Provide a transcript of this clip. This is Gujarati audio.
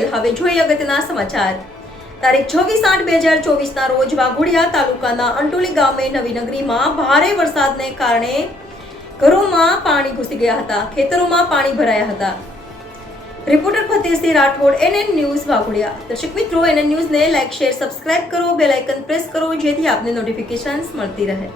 પટેલ। હવે જોઈએ અગત્યના સમાચાર। તારીખ 26/8/2024ના રોજ વાઘોડિયા તાલુકાના અંટોલી ગામે નવી નગરીમાં ભારે વરસાદને કારણે ઘરોમાં પાણી ઘૂસી ગયા હતા, ખેતરોમાં પાણી ભરાયા હતા। Reporter Fatehsinh Rathod, NN news Waghodia. દર્શક મિત્રો, NN ન્યૂઝને લાઇક, શેર, સબસ્ક્રાઇબ કરો, બેલ આઇકન પ્રેસ કરો જેથી આપને નોટિફિકેશન્સ મળતી રહે।